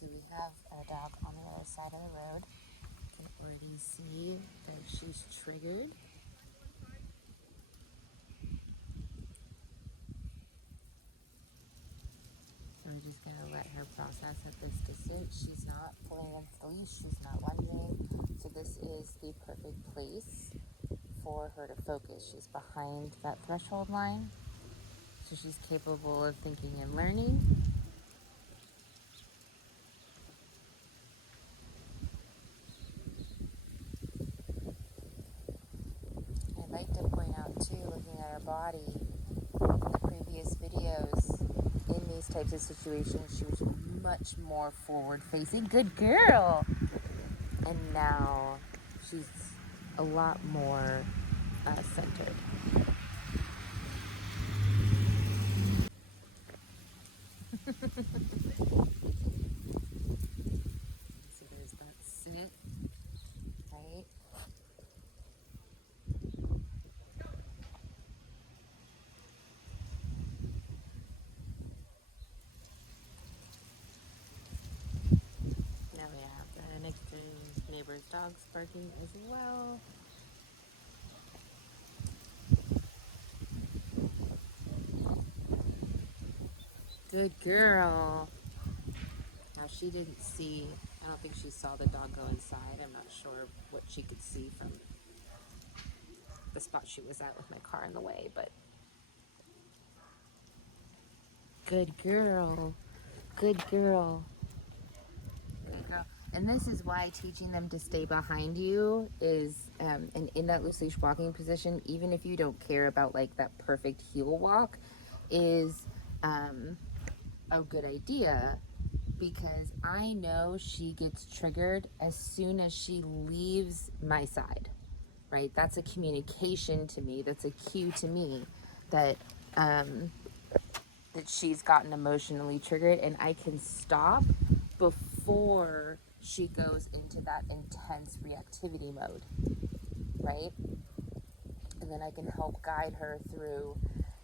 So we have our dog on the other side of the road. You can already see that she's triggered. So we're just gonna let her process at this distance. She's not pulling against the leash, she's not lunging. So this is the perfect place for her to focus. She's behind that threshold line, so she's capable of thinking and learning. I'd like to point out too, looking at her body, in the previous videos, in these types of situations, she was much more forward facing. Good girl! And now she's a lot more centered. So there's that sit, right? Now we have the next neighbor's dogs barking as well. Good girl. Now she didn't see, I don't think she saw the dog go inside. I'm not sure what she could see from the spot she was at with my car in the way, but good girl. Good girl. Good girl. And this is why teaching them to stay behind you is, and in that loose leash walking position, even if you don't care about like that perfect heel walk, is a good idea, because I know she gets triggered as soon as she leaves my side, right? That's a communication to me. That's a cue to me that that she's gotten emotionally triggered, and I can stop before she goes into that intense reactivity mode, right? And then I can help guide her through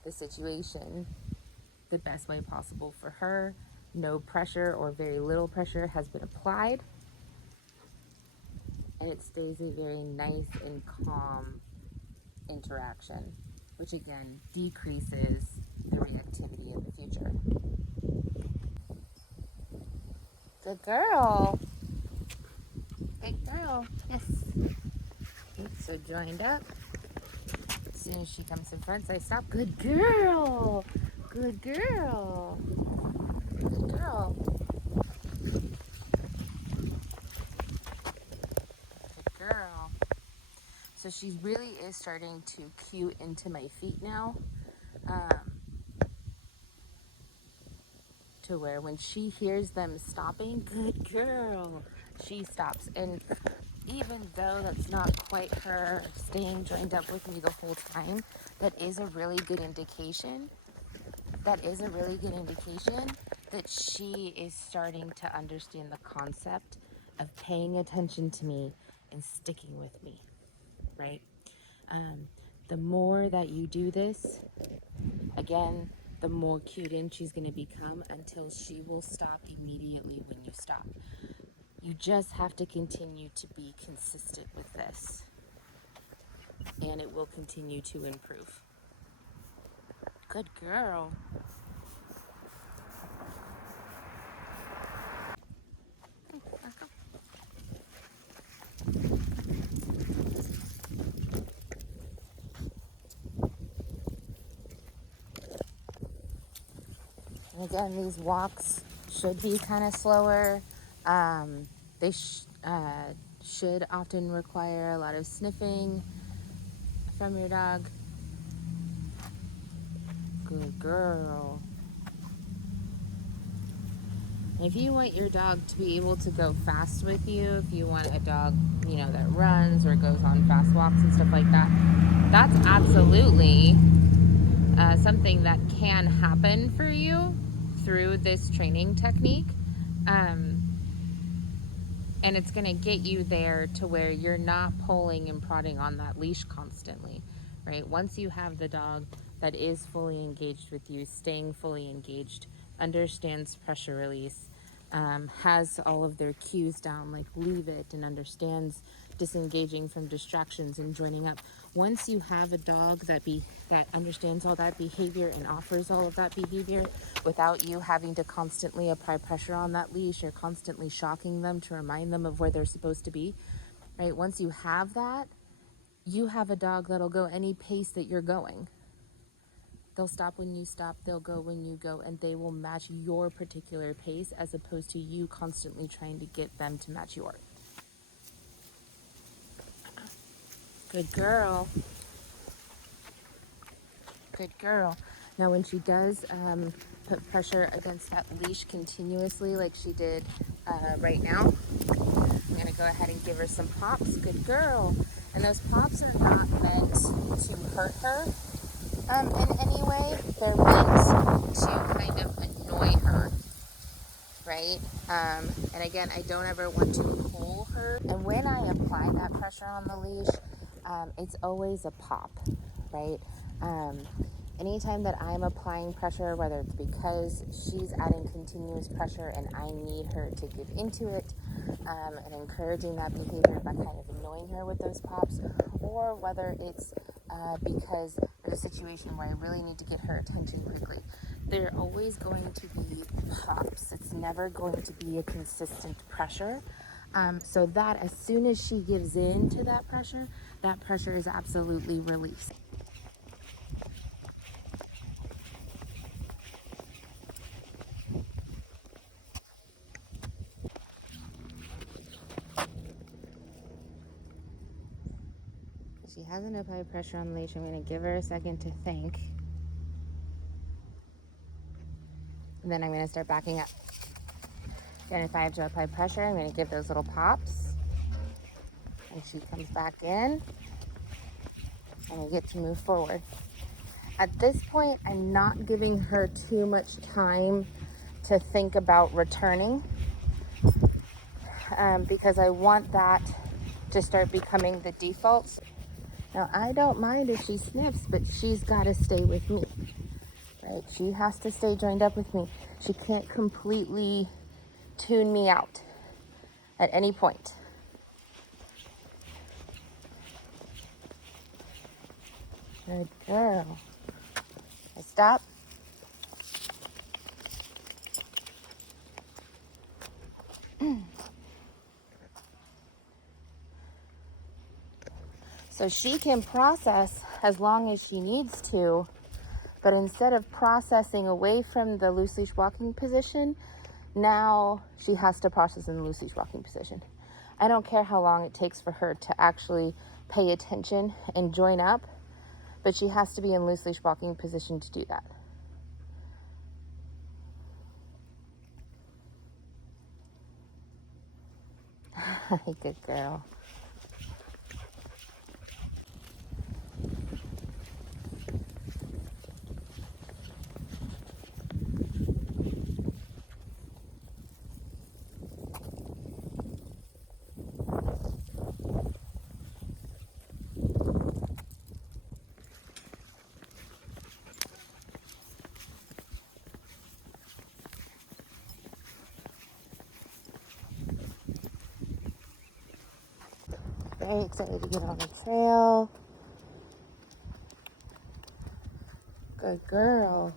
the situation the best way possible for her. No pressure or very little pressure has been applied, and it stays a very nice and calm interaction, which again decreases the reactivity in the future. Good girl. Good girl. Yes. So joined up. As soon as she comes in front, I stop. Good girl. Good girl. Good girl. Good girl. So she really is starting to cue into my feet now. To where when she hears them stopping, good girl, she stops. And even though that's not quite her staying joined up with me the whole time, that is a really good indication. That is a really good indication that she is starting to understand the concept of paying attention to me and sticking with me, right? The more that you do this, again, the more cued in she's going to become, until she will stop immediately when you stop. You just have to continue to be consistent with this, and it will continue to improve. Good girl. And again, these walks should be kind of slower. They should often require a lot of sniffing from your dog. Good girl. If you want your dog to be able to go fast with you, if you want a dog, that runs or goes on fast walks and stuff like that, that's absolutely something that can happen for you through this training technique. And it's going to get you there to where you're not pulling and prodding on that leash constantly, right? Once you have the dog that is fully engaged with you, staying fully engaged, understands pressure release, has all of their cues down, like leave it, and understands disengaging from distractions and joining up. Once you have a dog that understands all that behavior and offers all of that behavior without you having to constantly apply pressure on that leash or constantly shocking them to remind them of where they're supposed to be, right? Once you have that, you have a dog that'll go any pace that you're going. They'll stop when you stop, they'll go when you go, and they will match your particular pace as opposed to you constantly trying to get them to match yours. Good girl. Good girl. Now when she does put pressure against that leash continuously like she did right now, I'm going to go ahead and give her some pops. Good girl. And those pops are not meant to hurt her in any way. They're meant to kind of annoy her, right? And again, I don't ever want to pull her. And when I apply that pressure on the leash, it's always a pop, right? Anytime that I'm applying pressure, whether it's because she's adding continuous pressure and I need her to give into it, and encouraging that behavior by kind of annoying her with those pops, or whether it's because there's a situation where I really need to get her attention quickly, they're always going to be pops. It's never going to be a consistent pressure. So that as soon as she gives in to that pressure is absolutely released. She hasn't applied pressure on the leash. I'm going to give her a second to think. And then I'm going to start backing up. And if I have to apply pressure, I'm going to give those little pops. And she comes back in. And we get to move forward. At this point, I'm not giving her too much time to think about returning. Because I want that to start becoming the default. Now, I don't mind if she sniffs, but she's got to stay with me, right? She has to stay joined up with me. She can't completely tune me out at any point. Good girl. I stop. So she can process as long as she needs to, but instead of processing away from the loose leash walking position, now she has to process in the loose leash walking position. I don't care how long it takes for her to actually pay attention and join up, but she has to be in loose leash walking position to do that. Good girl. Very excited to get on the trail. Good girl.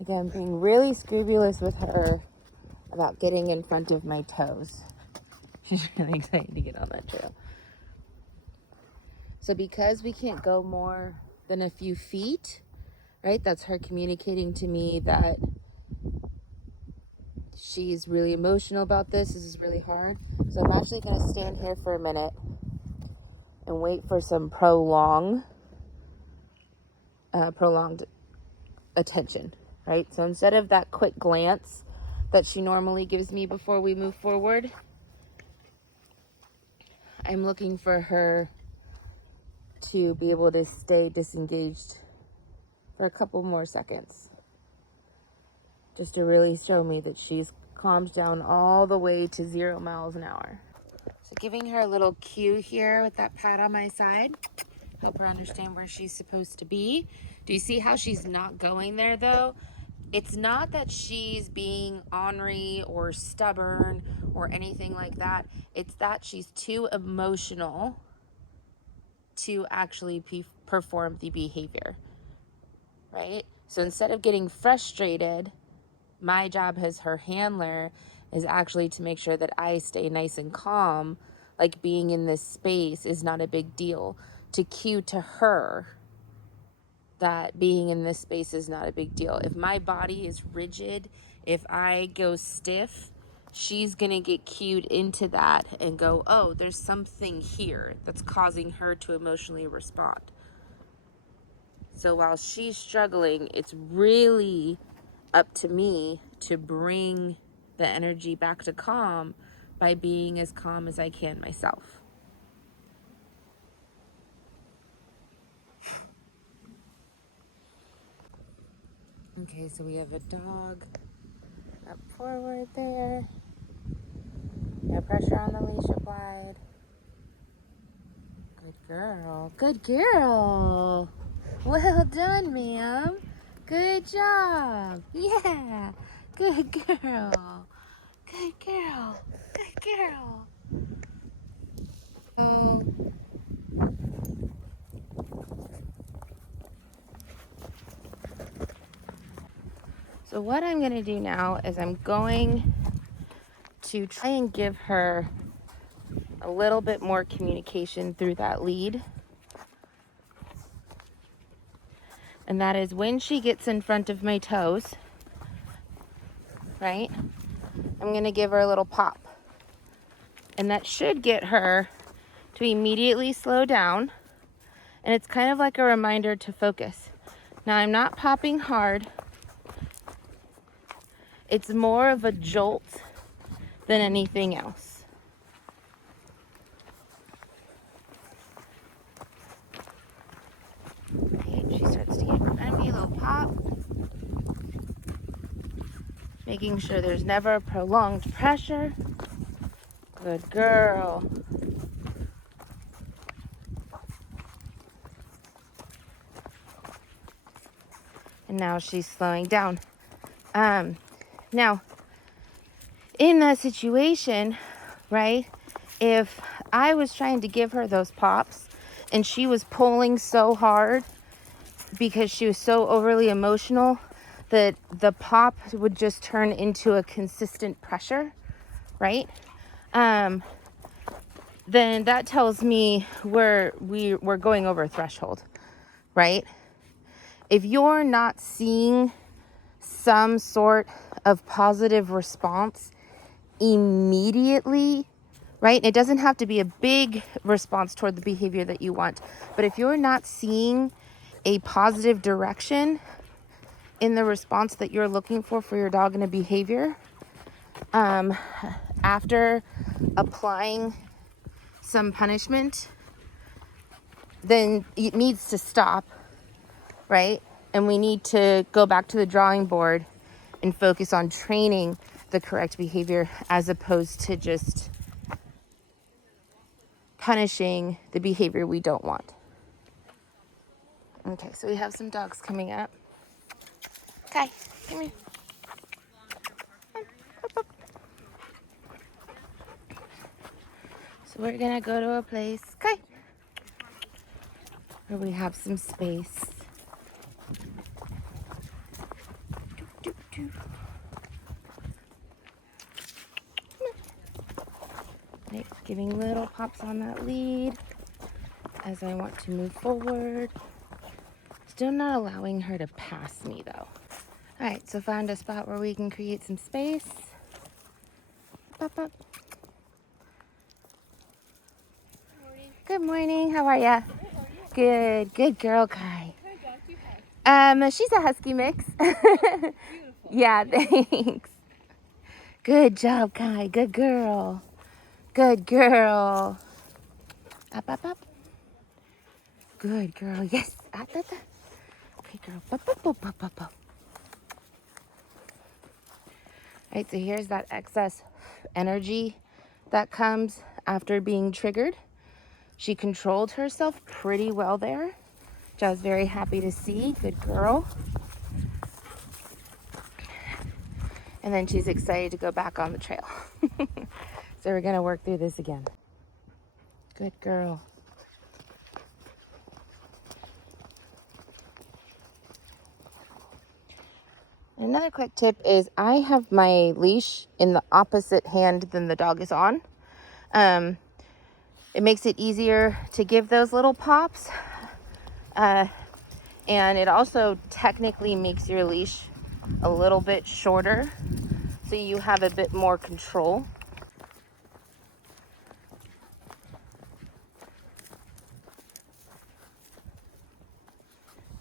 Again, being really scrupulous with her about getting in front of my toes. She's really excited to get on that trail. So because we can't go more than a few feet, right? That's her communicating to me that she's really emotional about this. This is really hard. So I'm actually going to stand here for a minute and wait for some prolonged attention, right? So instead of that quick glance that she normally gives me before we move forward, I'm looking for her to be able to stay disengaged for a couple more seconds, just to really show me that she's calmed down all the way to 0 miles an hour. So giving her a little cue here with that pat on my side, help her understand where she's supposed to be. Do you see how she's not going there though? It's not that she's being ornery or stubborn or anything like that. It's that she's too emotional to actually perform the behavior, right? So instead of getting frustrated, my job as her handler is actually to make sure that I stay nice and calm, like being in this space is not a big deal, to cue to her that being in this space is not a big deal. If my body is rigid, if I go stiff, she's gonna get cued into that and go, oh, there's something here that's causing her to emotionally respond. So while she's struggling, it's really up to me to bring the energy back to calm by being as calm as I can myself. Okay, so we have a dog up forward there. No pressure on the leash applied. Good girl. Good girl. Well done, ma'am. Good job. Yeah. Good girl. Good girl. Good girl. Oh. So what I'm going to do now is I'm going to try and give her a little bit more communication through that lead. And that is when she gets in front of my toes, right? I'm going to give her a little pop. And that should get her to immediately slow down. And it's kind of like a reminder to focus. Now I'm not popping hard. It's more of a jolt than anything else. Okay, she starts to get in front of me, a little pop. Making sure there's never prolonged pressure. Good girl. And now she's slowing down. Now, in that situation, right, if I was trying to give her those pops and she was pulling so hard because she was so overly emotional that the pop would just turn into a consistent pressure, right? Then that tells me we're going over a threshold, right? If you're not seeing some sort of positive response immediately, right? It doesn't have to be a big response toward the behavior that you want, but if you're not seeing a positive direction in the response that you're looking for your dog in a behavior, after applying some punishment, then it needs to stop, right? And we need to go back to the drawing board and focus on training the correct behavior as opposed to just punishing the behavior we don't want. Okay, so we have some dogs coming up. Kai, come here. So we're gonna go to a place, Kai, where we have some space. Right, giving little pops on that lead as I want to move forward. Still not allowing her to pass me though. All right, so found a spot where we can create some space. Pop up. Good morning. How are ya? Good. Good girl, Kai. She's a husky mix. Yeah, thanks. Good job, Kai. Good girl. Good girl. Up, up, up. Good girl. Yes. Up, up, up. Okay, girl. Up, up, up, up, up, up. All right, so here's that excess energy that comes after being triggered. She controlled herself pretty well there, which I was very happy to see. Good girl. And then she's excited to go back on the trail. So we're gonna work through this again. Good girl. Another quick tip is I have my leash in the opposite hand than the dog is on. It makes it easier to give those little pops. And it also technically makes your leash a little bit shorter, so you have a bit more control.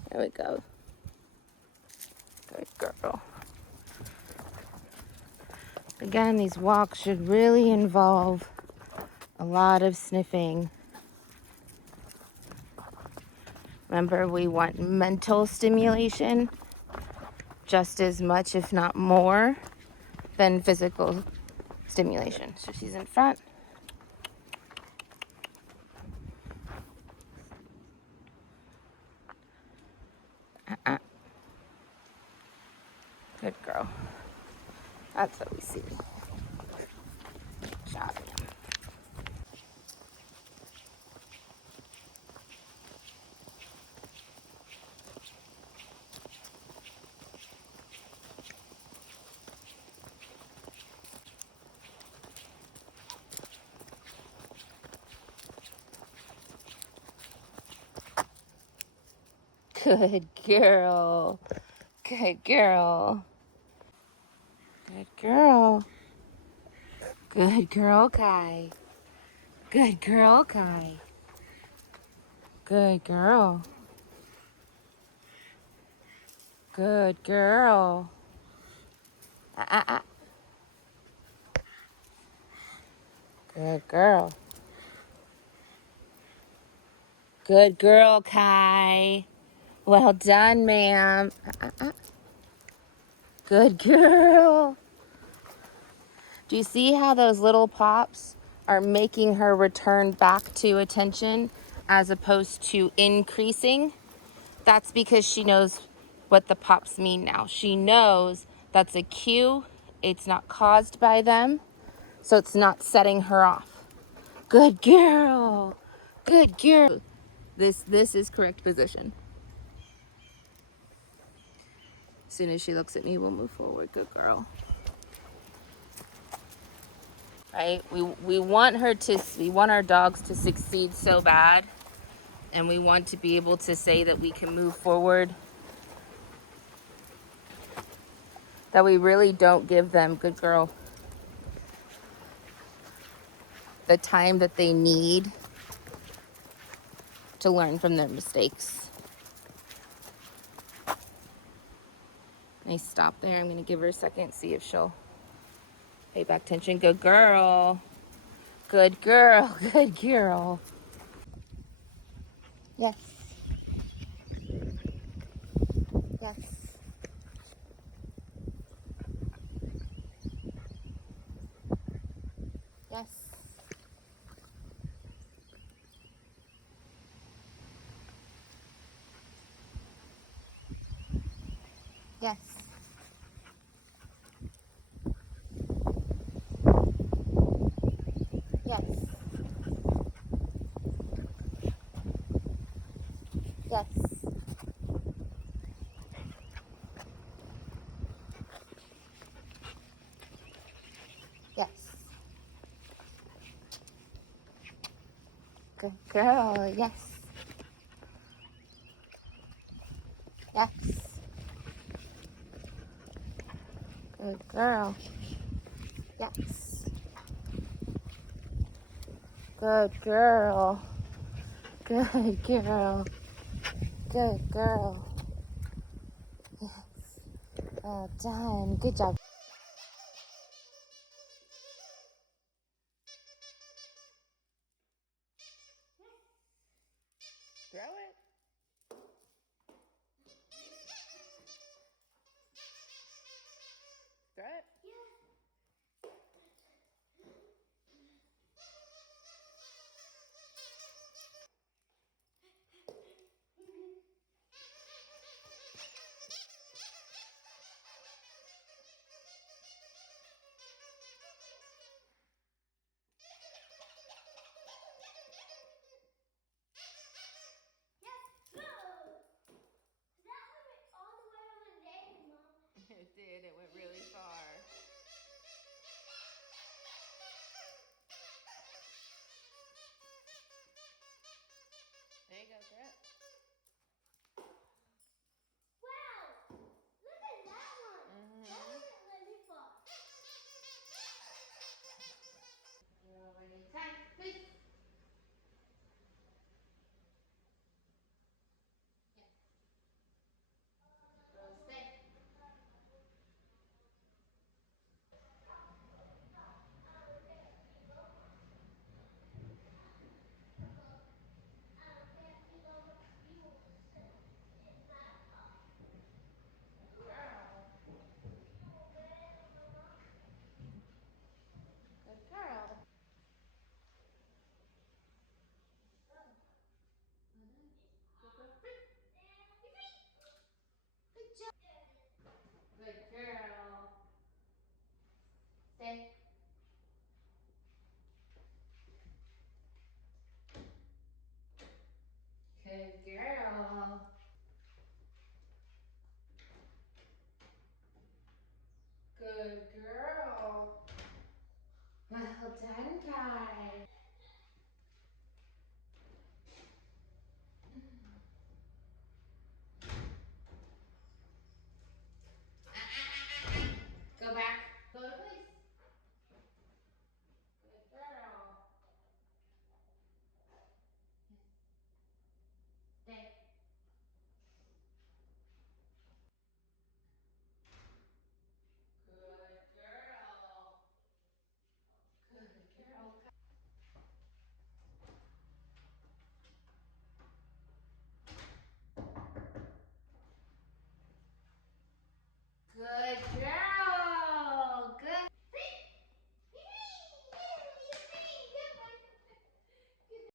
There we go. Good girl. Again, these walks should really involve a lot of sniffing. Remember, we want mental stimulation just as much, if not more, than physical stimulation. So she's in front. Good girl. That's what we see. Good job. Good girl. Good girl. Good girl. Good girl, Kai. Good girl, Kai. Good girl. Good girl. Good girl. Good girl, Kai. Well done, ma'am. Good girl. Do you see how those little pops are making her return back to attention as opposed to increasing? That's because she knows what the pops mean now. She knows that's a cue. It's not caused by them, so it's not setting her off. Good girl. Good girl. This is correct position. As soon as she looks at me, we'll move forward. Good girl. Right? We want our dogs to succeed so bad, and we want to be able to say that we can move forward, that we really don't give them, good girl, the time that they need to learn from their mistakes. Nice stop there. I'm going to give her a second, see if she'll pay back attention. Good girl. Good girl. Good girl. Yes. Yes. Yes. Yes. Yes. Yes. Yes. Good girl. Yes. Yes. Good girl. Yes. Good girl. Good girl. Good girl. Yes. Well done. Good job. Throw it. Throw it. did. It went really far. There you go, girl. Wow! Look at that one. That went really far. Time, please. Yeah. Go stay. Girl. Good girl. Good job. Good girl. Stay. Good girl. Good girl. Well done, Kai.